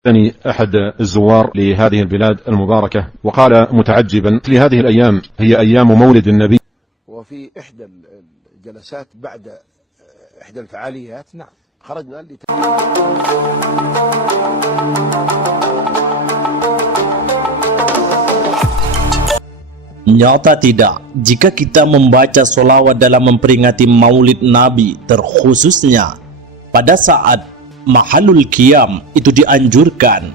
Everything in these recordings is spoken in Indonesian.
أحد الزوار لهذه البلاد المباركة وقال متعجبا لهذه الأيام هي أيام مولد النبي. وفي إحدى الجلسات بعد إحدى الفعاليات خرجنا Nyata tidak, jika kita membaca sholawat dalam memperingati maulid Nabi, terkhususnya pada saat mahalul qiyam, itu dianjurkan,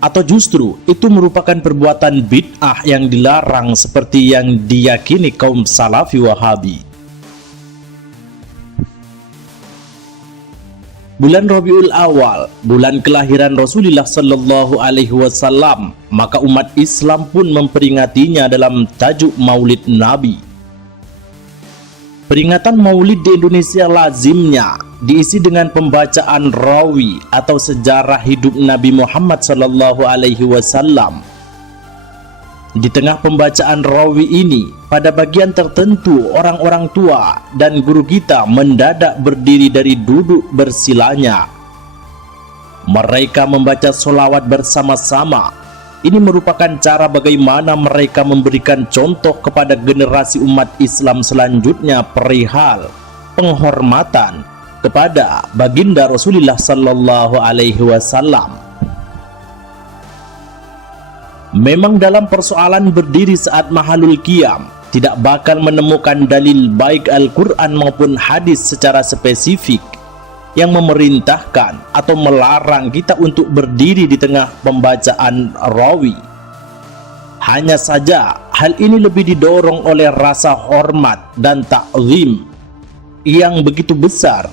atau justru itu merupakan perbuatan bid'ah yang dilarang seperti yang diyakini kaum Salafi Wahabi. Bulan Rabiul Awal, bulan kelahiran Rasulullah Sallallahu Alaihi Wasallam, maka umat Islam pun memperingatinya dalam tajuk Maulid Nabi. Peringatan Maulid di Indonesia lazimnya diisi dengan pembacaan rawi atau sejarah hidup Nabi Muhammad Sallallahu Alaihi Wasallam. Di tengah pembacaan rawi ini, pada bagian tertentu orang-orang tua dan guru kita mendadak berdiri dari duduk bersilanya. Mereka membaca sholawat bersama-sama. Ini merupakan cara bagaimana mereka memberikan contoh kepada generasi umat Islam selanjutnya perihal penghormatan kepada baginda Rasulullah Sallallahu Alaihi Wasallam. Memang dalam persoalan berdiri saat mahalul qiyam, tidak bakal menemukan dalil baik Al-Quran maupun hadis secara spesifik yang memerintahkan atau melarang kita untuk berdiri di tengah pembacaan rawi. Hanya saja hal ini lebih didorong oleh rasa hormat dan ta'zim yang begitu besar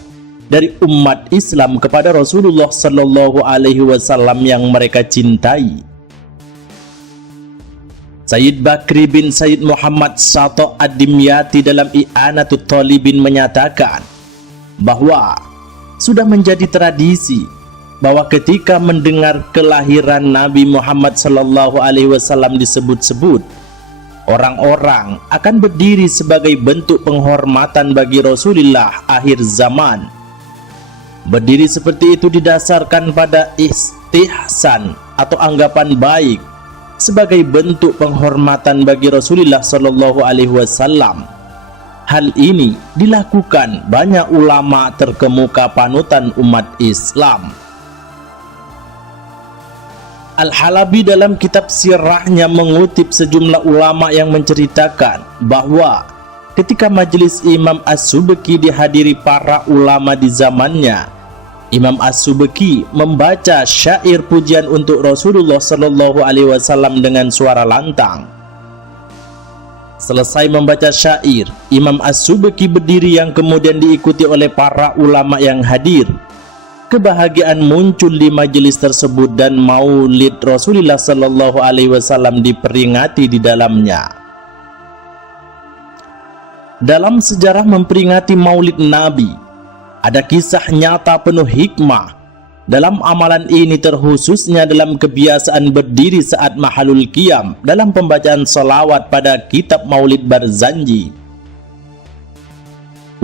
dari umat Islam kepada Rasulullah Sallallahu Alaihi Wasallam yang mereka cintai. Sayyid Bakri bin Sayyid Muhammad Sato Ad-Dimyati dalam I'anatul Talibin menyatakan bahwa sudah menjadi tradisi bahwa ketika mendengar kelahiran Nabi Muhammad Sallallahu Alaihi Wasallam disebut-sebut, orang-orang akan berdiri sebagai bentuk penghormatan bagi Rasulullah akhir zaman. Berdiri seperti itu didasarkan pada istihsan atau anggapan baik sebagai bentuk penghormatan bagi Rasulullah Sallallahu Alaihi Wasallam. Hal ini dilakukan banyak ulama terkemuka panutan umat Islam. Al-Halabi dalam kitab sirahnya mengutip sejumlah ulama yang menceritakan bahwa ketika majelis Imam As-Subki dihadiri para ulama di zamannya, Imam As-Subki membaca syair pujian untuk Rasulullah Sallallahu Alaihi Wasallam dengan suara lantang. Selesai membaca syair, Imam As-Subki berdiri yang kemudian diikuti oleh para ulama yang hadir. Kebahagiaan muncul di majelis tersebut dan maulid Rasulullah Sallallahu Alaihi Wasallam diperingati di dalamnya. Dalam sejarah memperingati maulid Nabi, ada kisah nyata penuh hikmah. Dalam amalan ini terkhususnya dalam kebiasaan berdiri saat mahalul qiyam dalam pembacaan salawat pada kitab Maulid Barzanji.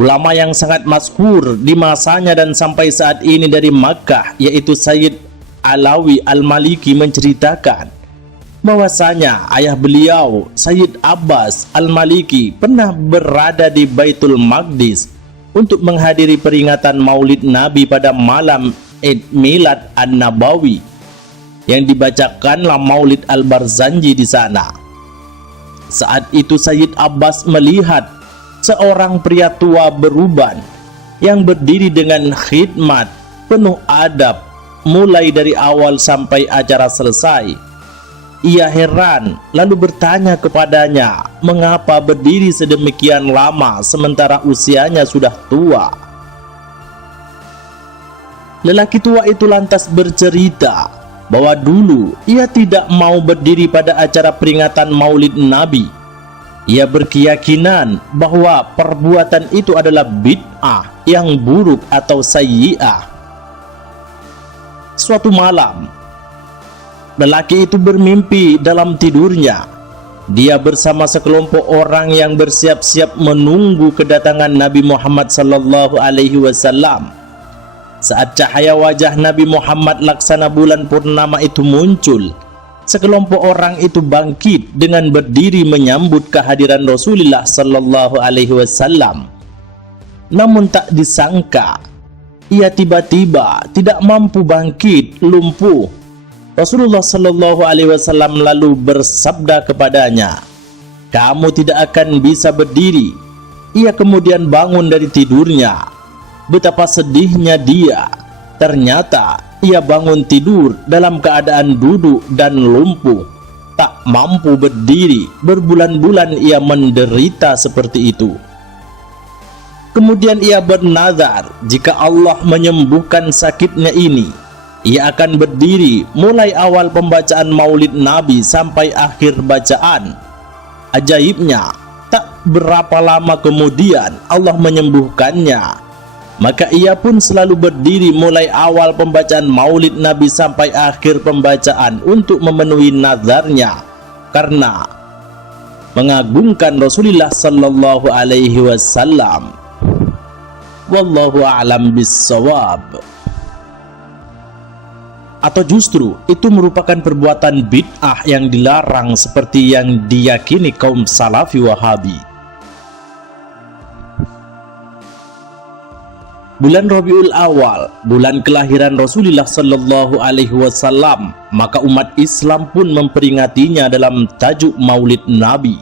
Ulama yang sangat masyhur di masanya dan sampai saat ini dari Makkah, yaitu Sayyid Alawi Al-Maliki menceritakan bahwasanya ayah beliau Sayyid Abbas Al-Maliki pernah berada di Baitul Maqdis untuk menghadiri peringatan Maulid Nabi pada malam Id Milad An-Nabawi yang dibacakanlah Maulid Al-Barzanji di sana. Saat itu Sayyid Abbas melihat seorang pria tua beruban yang berdiri dengan khidmat penuh adab mulai dari awal sampai acara selesai. Ia heran lalu bertanya kepadanya mengapa berdiri sedemikian lama sementara usianya sudah tua. Lelaki tua itu lantas bercerita bahwa dulu ia tidak mau berdiri pada acara peringatan Maulid Nabi. Ia berkeyakinan bahwa perbuatan itu adalah bid'ah yang buruk atau sayyi'ah. Suatu malam, lelaki itu bermimpi dalam tidurnya. Dia bersama sekelompok orang yang bersiap-siap menunggu kedatangan Nabi Muhammad Sallallahu Alaihi Wasallam. Saat cahaya wajah Nabi Muhammad laksana bulan purnama itu muncul, sekelompok orang itu bangkit dengan berdiri menyambut kehadiran Rasulullah sallallahu alaihi wasallam. Namun tak disangka, ia tiba-tiba tidak mampu bangkit, lumpuh. Rasulullah sallallahu alaihi wasallam lalu bersabda kepadanya, "Kamu tidak akan bisa berdiri." Ia kemudian bangun dari tidurnya. Betapa sedihnya dia. Ternyata ia bangun tidur dalam keadaan duduk dan lumpuh, tak mampu berdiri. Berbulan-bulan ia menderita seperti itu. Kemudian ia bernazar, jika Allah menyembuhkan sakitnya ini, ia akan berdiri mulai awal pembacaan Maulid Nabi sampai akhir bacaan. Ajaibnya, tak berapa lama kemudian Allah menyembuhkannya. Maka ia pun selalu berdiri mulai awal pembacaan Maulid Nabi sampai akhir pembacaan untuk memenuhi nazarnya, karena mengagungkan Rasulullah sallallahu alaihi wasallam. Wallahu a'lam bissawab. Atau justru itu merupakan perbuatan bid'ah yang dilarang seperti yang diyakini kaum Salafi Wahabi. Bulan Rabiul Awal, bulan kelahiran Rasulullah sallallahu alaihi wasallam, maka umat Islam pun memperingatinya dalam tajuk Maulid Nabi.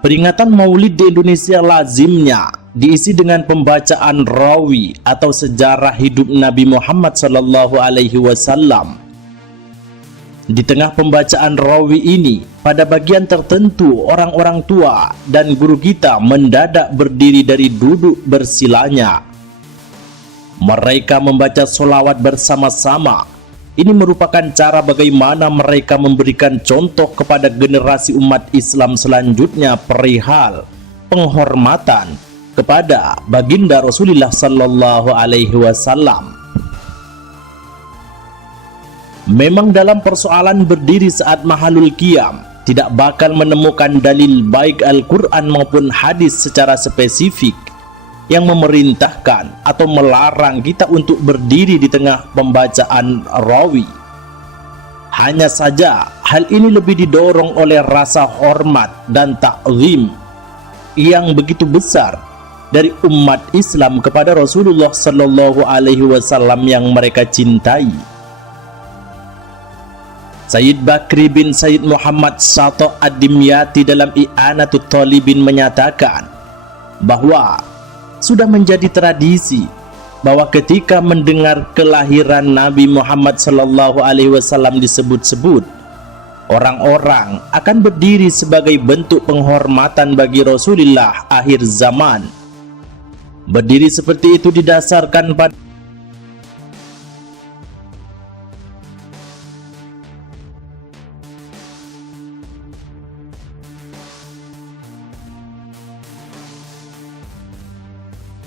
Peringatan Maulid di Indonesia lazimnya diisi dengan pembacaan rawi atau sejarah hidup Nabi Muhammad sallallahu alaihi wasallam. Di tengah pembacaan rawi ini, pada bagian tertentu orang-orang tua dan guru kita mendadak berdiri dari duduk bersilanya. Mereka membaca sholawat bersama-sama. Ini merupakan cara bagaimana mereka memberikan contoh kepada generasi umat Islam selanjutnya perihal penghormatan kepada baginda Rasulullah sallallahu alaihi wasallam. Memang dalam persoalan berdiri saat mahalul qiyam, tidak bakal menemukan dalil baik Al-Quran maupun hadis secara spesifik yang memerintahkan atau melarang kita untuk berdiri di tengah pembacaan rawi. Hanya saja hal ini lebih didorong oleh rasa hormat dan ta'zim yang begitu besar dari umat Islam kepada Rasulullah sallallahu alaihi wasallam yang mereka cintai. Sayyid Bakri bin Sayyid Muhammad Sato Ad-Dimyati dalam I'anatut Talibin menyatakan bahwa sudah menjadi tradisi bahwa ketika mendengar kelahiran Nabi Muhammad sallallahu alaihi wasallam disebut-sebut, orang-orang akan berdiri sebagai bentuk penghormatan bagi Rasulullah akhir zaman. Berdiri seperti itu didasarkan pada